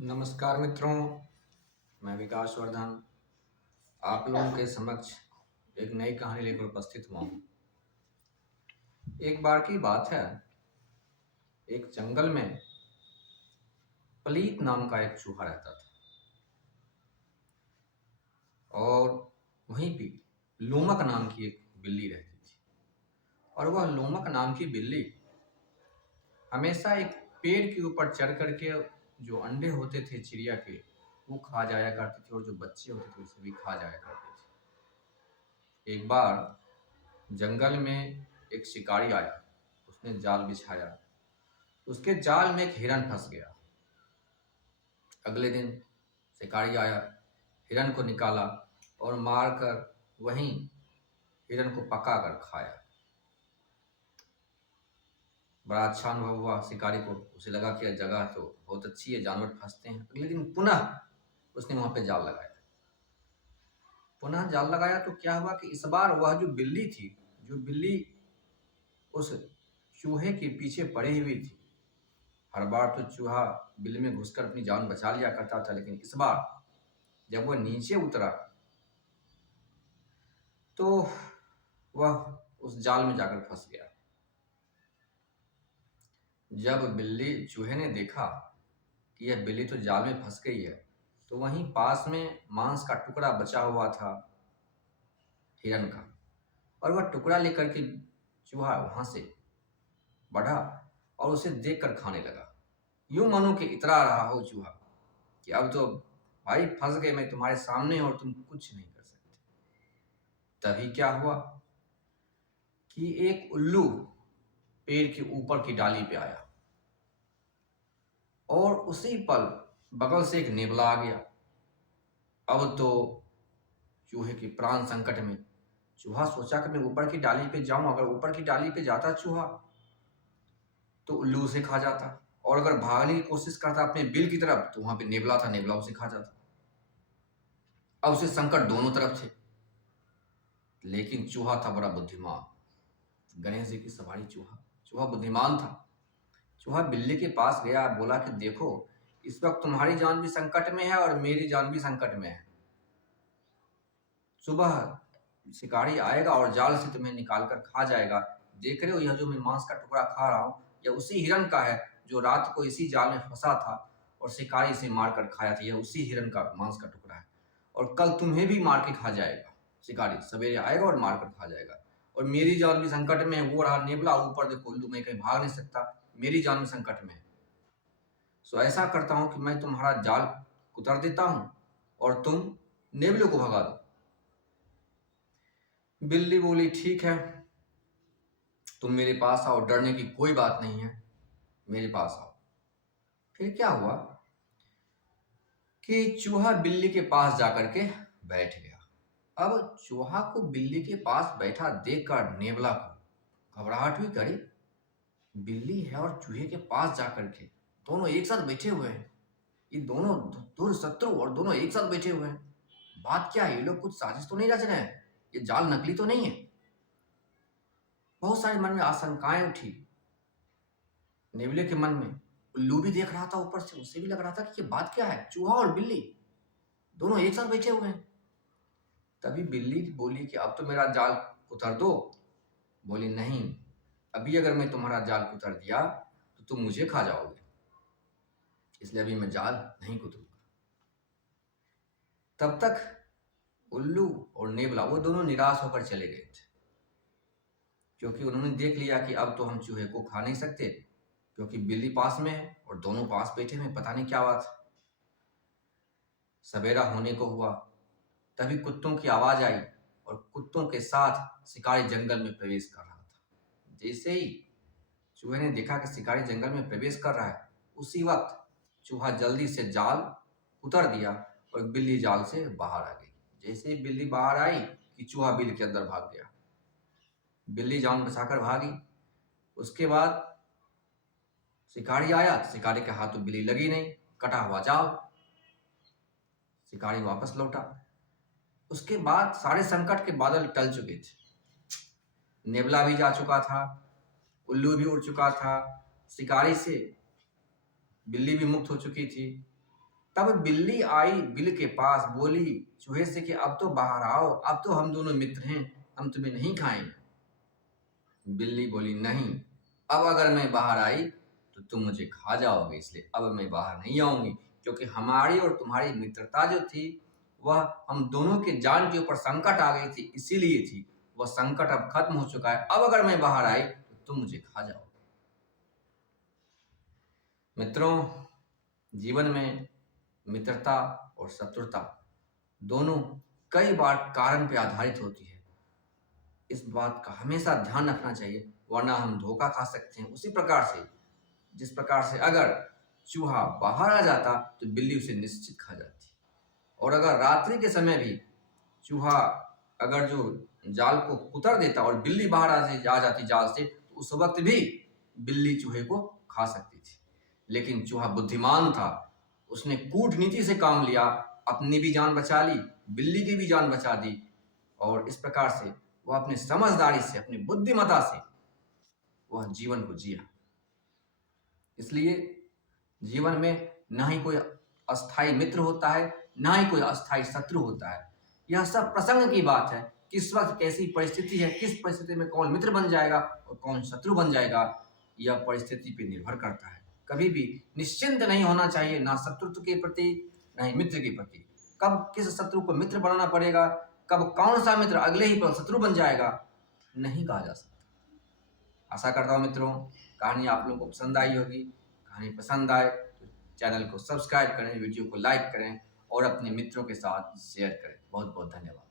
नमस्कार मित्रों, मैं विकास वर्धन आप लोगों के समक्ष एक नई कहानी लेकर उपस्थित हुआ हूँ। एक बार की बात है, एक जंगल में पलीत नाम का एक चूहा रहता था और वहीं भी लोमक नाम की एक बिल्ली रहती थी। और वह लोमक नाम की बिल्ली हमेशा एक पेड़ के ऊपर चढ़ करके जो अंडे होते थे चिड़िया के वो खा जाया करती थी और जो बच्चे होते थे उसे भी खा जाया करती थी। एक बार जंगल में एक शिकारी आया, उसने जाल बिछाया, उसके जाल में एक हिरन फंस गया। अगले दिन शिकारी आया, हिरन को निकाला और मारकर वहीं हिरन को पकाकर खाया। बड़ा अच्छा अनुभव हुआ शिकारी को, उसे लगा कि यह जगह तो बहुत अच्छी है, जानवर फंसते हैं। अगले दिन पुनः उसने वहां पे जाल लगाया। पुनः जाल लगाया तो क्या हुआ कि इस बार वह जो बिल्ली थी, जो बिल्ली उस चूहे के पीछे पड़ी हुई थी, हर बार तो चूहा बिल में घुसकर अपनी जान बचा लिया करता था, लेकिन इस बार जब वह नीचे उतरा तो वह उस जाल में जाकर फंस गया। जब बिल्ली चूहे ने देखा कि यह बिल्ली तो जाल में फंस गई है, तो वहीं पास में मांस का टुकड़ा बचा हुआ था हिरन का, और वह टुकड़ा लेकर के चूहा वहां से बढ़ा और उसे देखकर खाने लगा। यूं मानो कि इतरा रहा हो चूहा कि अब तो भाई फंस गए मैं तुम्हारे सामने और तुम कुछ नहीं कर सकते। तभी क्या हुआ कि एक उल्लू पेड़ के ऊपर की डाली पे आया और उसी पल बगल से एक नेवला आ गया। अब तो चूहे के प्राण संकट में। चूहा सोचा कि मैं ऊपर की डाली पे जाऊं, अगर ऊपर की डाली पे जाता चूहा तो उल्लू उसे खा जाता, और अगर भागने की कोशिश करता अपने बिल की तरफ तो वहां पे नेवला था, नेवला उसे खा जाता। अब उसे संकट दोनों तरफ थे, लेकिन चूहा था बड़ा बुद्धिमान। गणेश जी की सवारी चूहा, चूहा बुद्धिमान था। चूहा बिल्ली के पास गया, बोला कि देखो इस वक्त तुम्हारी जान भी संकट में है और मेरी जान भी संकट में है। सुबह शिकारी आएगा और जाल से तुम्हें निकाल कर खा जाएगा। देख रहे हो यह जो मैं मांस का टुकड़ा खा रहा हूँ, यह उसी हिरन का है जो रात को इसी जाल में फंसा था और शिकारी इसे मार कर खाया था। यह उसी हिरन का मांस का टुकड़ा है और कल तुम्हें भी मार के खा जाएगा। शिकारी सवेरे आएगा और मार कर खा जाएगा, और मेरी जान भी संकट में है। वो रहा नेवला, ऊपर देखो उल्लू, मैं कहीं भाग नहीं सकता, मेरी जान भी संकट में है। सो ऐसा करता हूं कि मैं तुम्हारा जाल उतार देता हूं और तुम नेवले को भगा दो। बिल्ली बोली ठीक है, तुम मेरे पास आओ, डरने की कोई बात नहीं है, मेरे पास आओ। फिर क्या हुआ कि चूहा बिल्ली के पास जाकर के बैठ गया। अब चूहा को बिल्ली के पास बैठा देखकर नेवला को घबराहट हुई। करी बिल्ली है और चूहे के पास जाकर के दोनों एक साथ बैठे हुए हैं, ये दोनों दूर शत्रु और दोनों एक साथ बैठे हुए हैं। बात क्या है, ये लोग कुछ साजिश तो नहीं रच रहे हैं, ये जाल नकली तो नहीं है। बहुत सारे मन में आशंकाएं उठी नेवले के मन में। उल्लू भी देख रहा था ऊपर से, उसे भी लग रहा था कि ये बात क्या है, चूहा और बिल्ली दोनों एक साथ बैठे हुए हैं। तभी बिल्ली बोली कि अब तो मेरा जाल उतार दो। बोली नहीं, अभी अगर मैं तुम्हारा जाल उतार दिया तो तुम मुझे खा जाओगे, इसलिए अभी मैं जाल नहीं उतारूंगा। तब तक उल्लू और नेवला वो दोनों निराश होकर चले गए थे, क्योंकि उन्होंने देख लिया कि अब तो हम चूहे को खा नहीं सकते, क्योंकि बिल्ली पास में है और दोनों पास बैठे में पता नहीं क्या बात है। सवेरा होने को हुआ, तभी कुत्तों की आवाज आई और कुत्तों के साथ शिकारी जंगल में प्रवेश कर रहा था। जैसे ही चूहे ने देखा कि शिकारी जंगल में प्रवेश कर रहा है, उसी वक्त चूहा जल्दी से जाल उतर दिया और बिल्ली जाल से बाहर आ गई। जैसे ही बिल्ली बाहर आई कि चूहा बिल के अंदर भाग गया। बिल्ली जान बचाकर भागी। उसके बाद शिकारी आया, शिकारी के हाथ तो बिल्ली लगी नहीं, कटा हुआ जाल। शिकारी वापस लौटा। उसके बाद सारे संकट के बादल टल चुके थे। नेवला भी जा चुका था, उल्लू भी उड़ चुका था, शिकारी से बिल्ली भी मुक्त हो चुकी थी, तब बिल्ली आई बिल के पास, बोली चूहे से कि अब तो बाहर आओ, अब तो हम दोनों मित्र हैं, हम तुम्हें नहीं खाएंगे। बिल्ली बोली नहीं, अब अगर मैं बाहर आई तो तुम मुझे खा जाओगे, इसलिए अब मैं बाहर नहीं आऊंगी, क्योंकि हमारी और तुम्हारी मित्रता जो थी वह हम दोनों के जान के ऊपर संकट आ गई थी, इसीलिए थी। वह संकट अब खत्म हो चुका है, अब अगर मैं बाहर आई तो तुम मुझे खा जाओगे। मित्रों, जीवन में मित्रता और शत्रुता दोनों कई बार कारण पे आधारित होती है। इस बात का हमेशा ध्यान रखना चाहिए, वरना हम धोखा खा सकते हैं। उसी प्रकार से जिस प्रकार से अगर चूहा बाहर आ जाता तो बिल्ली उसे निश्चित खा जाती, और अगर रात्रि के समय भी चूहा अगर जो जाल को कुतर देता और बिल्ली बाहर आ जाती जाल से, तो उस वक्त भी बिल्ली चूहे को खा सकती थी। लेकिन चूहा बुद्धिमान था, उसने कूटनीति से काम लिया, अपनी भी जान बचा ली, बिल्ली की भी जान बचा दी, और इस प्रकार से वह अपनी समझदारी से, अपनी बुद्धिमत्ता से वह जीवन को जिया। इसलिए जीवन में ना ही कोई अस्थाई मित्र होता है, ना ही कोई अस्थाई शत्रु होता है। यह सब प्रसंग की बात है, किस वक्त कैसी परिस्थिति है, किस परिस्थिति में कौन मित्र बन जाएगा और कौन शत्रु बन जाएगा, यह परिस्थिति पर निर्भर करता है। कभी भी निश्चिंत नहीं होना चाहिए, ना शत्रुत्व के प्रति ना ही मित्र के प्रति। कब किस शत्रु को मित्र बनाना पड़ेगा, कब कौन सा मित्र अगले ही पल शत्रु बन जाएगा, नहीं कहा जा सकता। आशा करता हूँ मित्रों कहानी आप लोगों को पसंद आई होगी। कहानी पसंद आए तो चैनल को सब्सक्राइब करें, वीडियो को लाइक करें और अपने मित्रों के साथ शेयर करें। बहुत बहुत धन्यवाद।